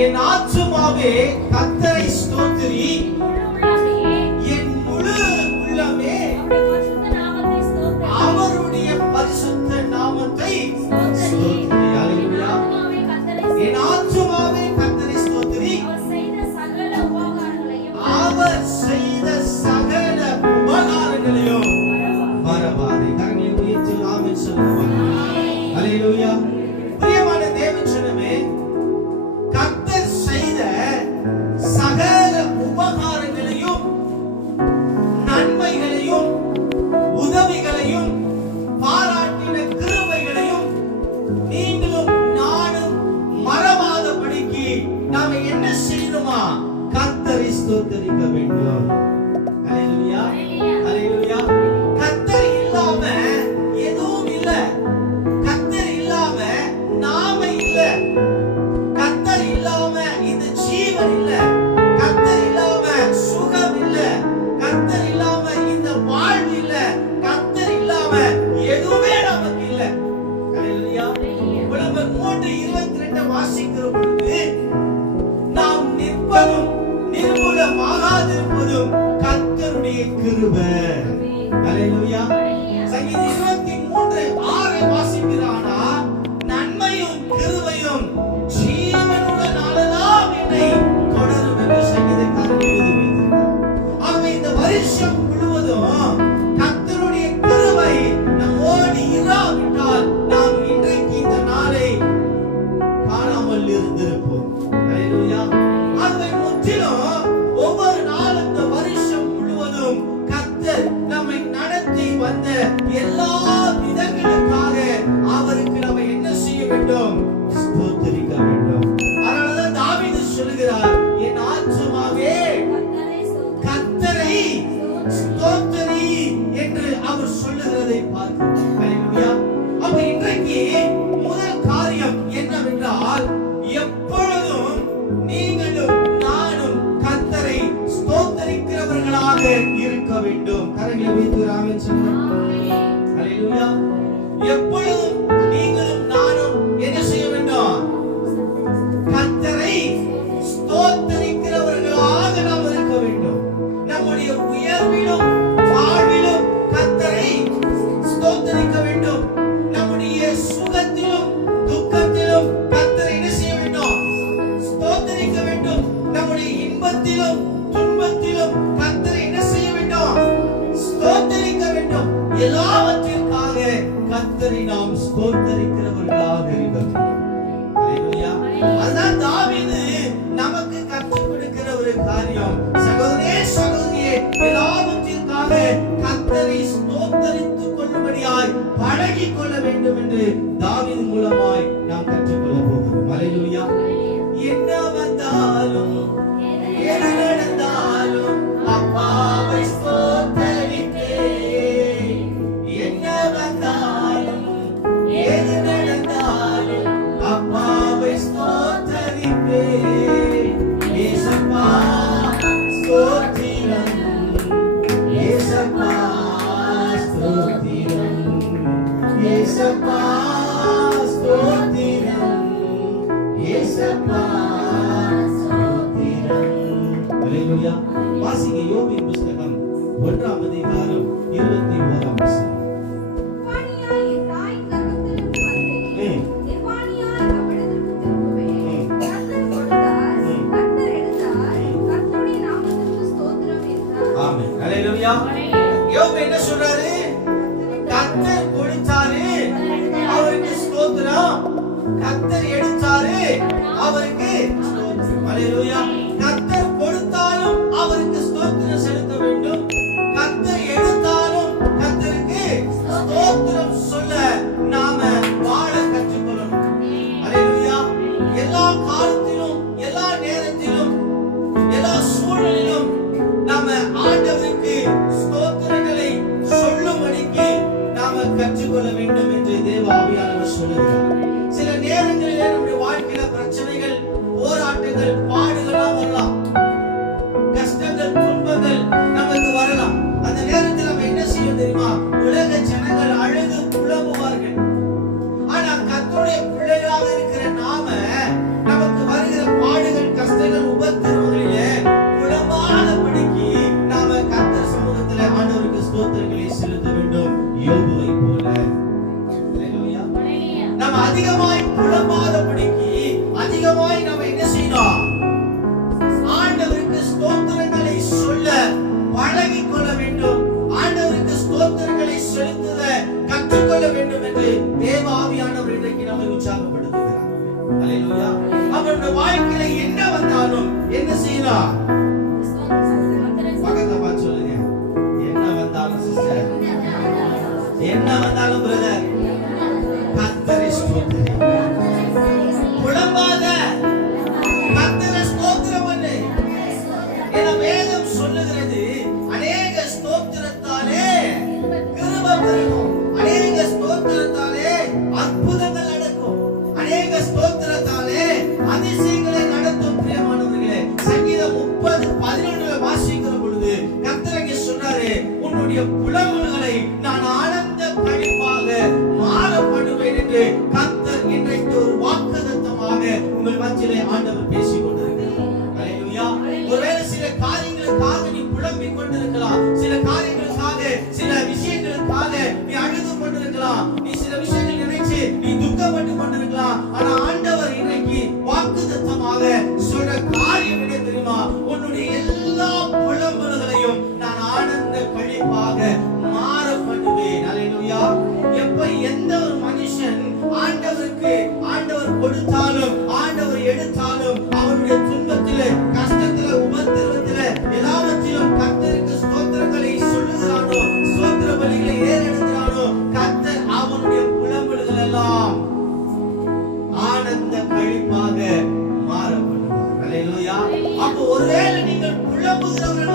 என் ஆத்துமாவே கத்தரை ஸ்தோத்திரி. என் முழு உள்ளமே அவருடைய பரிசுத்த நாமத்தை என் ஆத்துமாவே கத்தரை ஸ்தோத்திரி. அவர் செய்த சகல உபகாரங்களையும் மரபாதை கரங்களை கிருப சங்கீதம் இருபத்தி மூன்று ஆறை வாசிக்கிறானா 지금. 할렐루야. நாம் ஸ்தோத்தரிக்கிறவர்களாக இருக்கிறோம் அதுதான் நமக்கு கற்றுக் கொடுக்கிற ஒரு காரியம். சகோதரே சகோதரியே எல்லாவற்றிற்காக கத்தரை ஸ்தோத்தரித்துக் கொள்ளும்படியாய் பழகிக் கொள்ள வேண்டும் என்று தாவின் மூலமாய் நாம் கற்றுக் வாசிங்க யோபின் புஸ்தகம் ஒன்றாம் அதிகாரம் இருபத்தி ஓராம் வசனம் என்ன சொல்றாரு? கத்தர் எடுத்தாரு அவருக்கு அலையிலூயா கத்தர் கொடுத்தாலும் அவருக்கு ஸ்தோத்திரம் செலுத்த வேண்டும். கத்தர் எடுத்தாலும் கத்தருக்கு ஸ்தோத்திரம் சொல்ல நாம வாழ கற்றுக்கொள்ளணும். அலையிலூயா எல்லா காலத்திலும் எல்லா நேரத்திலும் எல்லா சூழலிலும் நாம கொஞ்சமாய் நம்ம என்ன செய்யணும் ஆண்டவருக்கு ஸ்தோத்திரங்களை சொல்ல பழகி கொள்ள வேண்டும். ஆண்டவருக்கு ஸ்தோத்திரங்களை செலுத்துத கற்றுக்கொள்ள வேண்டும் என்று தேவ ஆவியானவர் இன்றைக்கு நம்மை உற்சாகப்படுத்துகிறார். அப்ப வாழ்க்கையில என்ன வந்தாலும் என்ன செய்யலாம் நான் ஆனந்த கழிப்பாக மாறப்படுவேன் என்று கத்தர் இன்றைக்கு ஒரு வாக்குதத்தமாக உங்கள் மத்தியிலே ஆண்டவர் பேசிக்கொண்டார் ஒருவேளை நீங்கள் புலம்புகிறவர்கள்